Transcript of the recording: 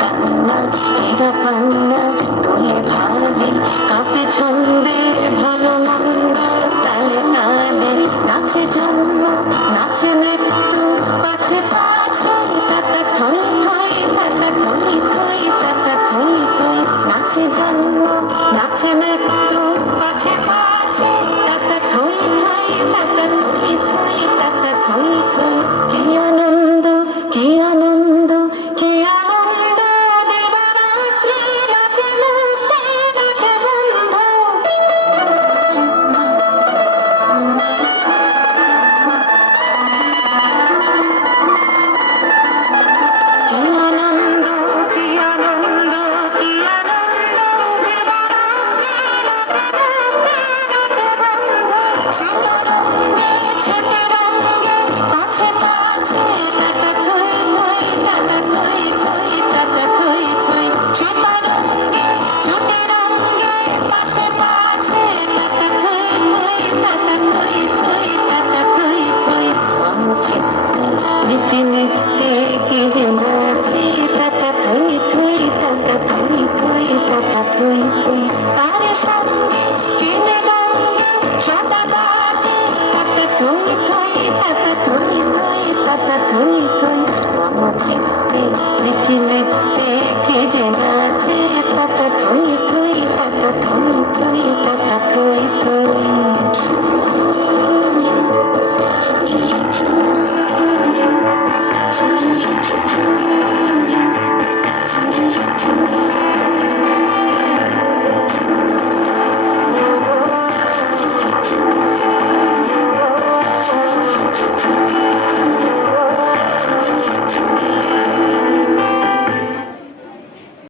কান্না এরা পান্না তোলে ভাবে কাপে ছন্দে ভালো মন্দ তালে তালে নাচে জন্ম নাচে মৃত্যু পাছে পাছে তাতা থই থই তাতা থই থই তাতা থই থই নাচে জন্ম নাচে মৃত্যু পাছে পাছে তাতা থই থই তাতা থই থই তাতা থই থই কি আনন্দ কি আনন্দ কি আনন্দ দেবরাত্রি নাচে মুক্তি নাচে বন্ধু কি আনন্দ কি আনন্দ কি আনন্দ দেবরাত্রি নাচে মুক্তি নাচে বন্ধু ছোট রঙে ছোট রঙে পাছে পাছে তাতা থই থই তাতা থই থই তাতা থই থই ছোট রঙে ছোট রঙে পাছে পাছে তাতা থই থই তাতা থই থই তাতা থই থই চিত্তে নিতে নিতে কে যে নাচে তাতা থই থই তাতা থই থই তাতা থই থই তারে সঙ্গে কেনে রঙে সদা বাজে তাতা থই থই তাতা থই থই তাতা থই থই চিত্তে নিতে নিতে কে যে নাচে তাতা থই থই তাতা থই থই তাতা থই থই